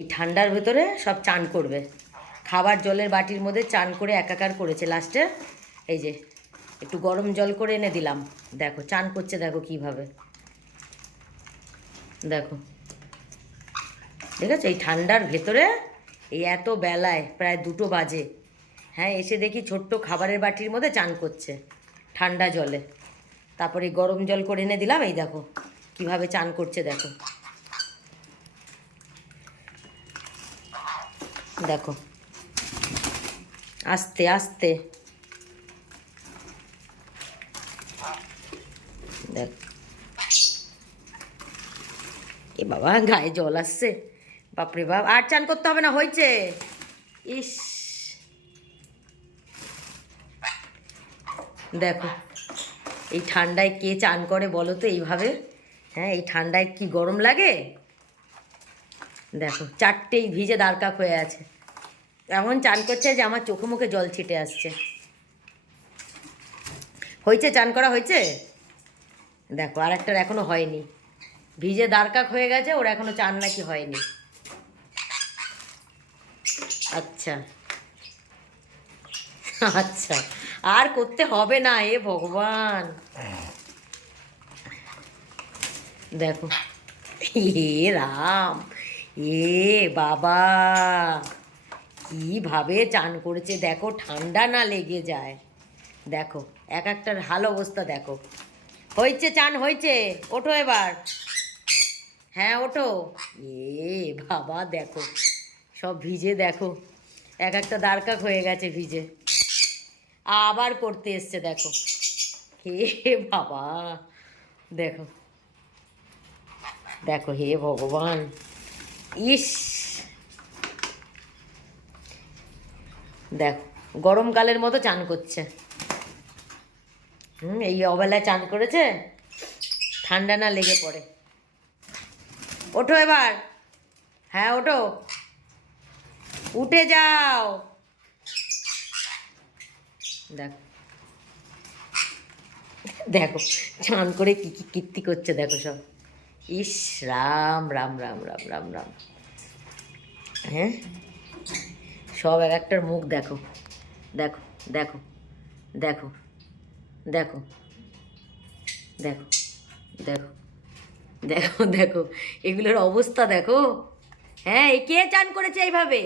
এই ঠান্ডার ভেতরে সব চান করবে। খাবার জলের বাটির মধ্যে চান করে একাকার করেছে লাস্টে এই যে, একটু গরম জল করে এনে দিলাম। দেখো, চান করছে, দেখো কীভাবে। দেখো। ঠিক আছে এই ঠান্ডার ভেতরে এই এত বেলায়, প্রায় দুটো বাজে। হ্যাঁ এসে দেখি ছোট্ট খাবারের বাটির মধ্যে চান করছে, ঠান্ডা জলে। তারপরে গরম জল করে এনে দিলাম। এই দেখো, কীভাবে চান করছে, দেখো। দেখো। আস্তে আস্তে। দেখ। এ বাবা, গায়ে জল আসছে। বাপরে বাপ, আর চান করতে হবে না, হয়েছে। ইস। দেখো, এই ঠান্ডায় কে চান করে বলো তো এইভাবে? হ্যাঁ এই ঠান্ডায় কি গরম লাগে? দেখো, চারটেই ভিজে দাঁড়কাক হয়ে আছে। এমন চান করছে যে আমার চোখে মুখে জল ছিটে আসছে। হয়েছে? চান করা হয়েছে? দেখো, আর একটার এখনও হয়নি। ভিজে দাঁড়কাক হয়ে গেছে, ওর এখনও চান নাকি হয়নি। আচ্ছা। আচ্ছা আর করতে হবে না এ ভগবান। দেখো, এ রাম, এ বাবা। কীভাবে চান করেছে? দেখো, ঠান্ডা না লেগে যায়। দেখো, এক একটার হাল অবস্থা দেখো। হয়েছে চান, হয়েছে। ওঠো এবার। হ্যাঁ ওঠো। এ বাবা, দেখো। সব ভিজে, দেখো। এক একটা দাঁড়কাক হয়ে গেছে ভিজে। আবার করতে এসছে, দেখো। হে বাবা, দেখো। দেখো, হে ভগবান। ইস! দেখো গরমকালের মতো চান করছে। হুম, এই অবেলায় চান করেছে, ঠান্ডা না লেগে পড়ে। ওঠো এবার। হ্যাঁ ওঠো। উঠে যাও। দেখো। দেখো, চান করে কি কি কীর্তি করছে, দেখো সব। ইস, রাম রাম রাম রাম রাম রাম। হ্যাঁ? সব এক একটার মুখ দেখো। দেখো দেখো দেখো দেখো দেখো দেখো দেখো দেখো। এগুলোর অবস্থা দেখো। হ্যাঁ কে চান করেছে এইভাবে?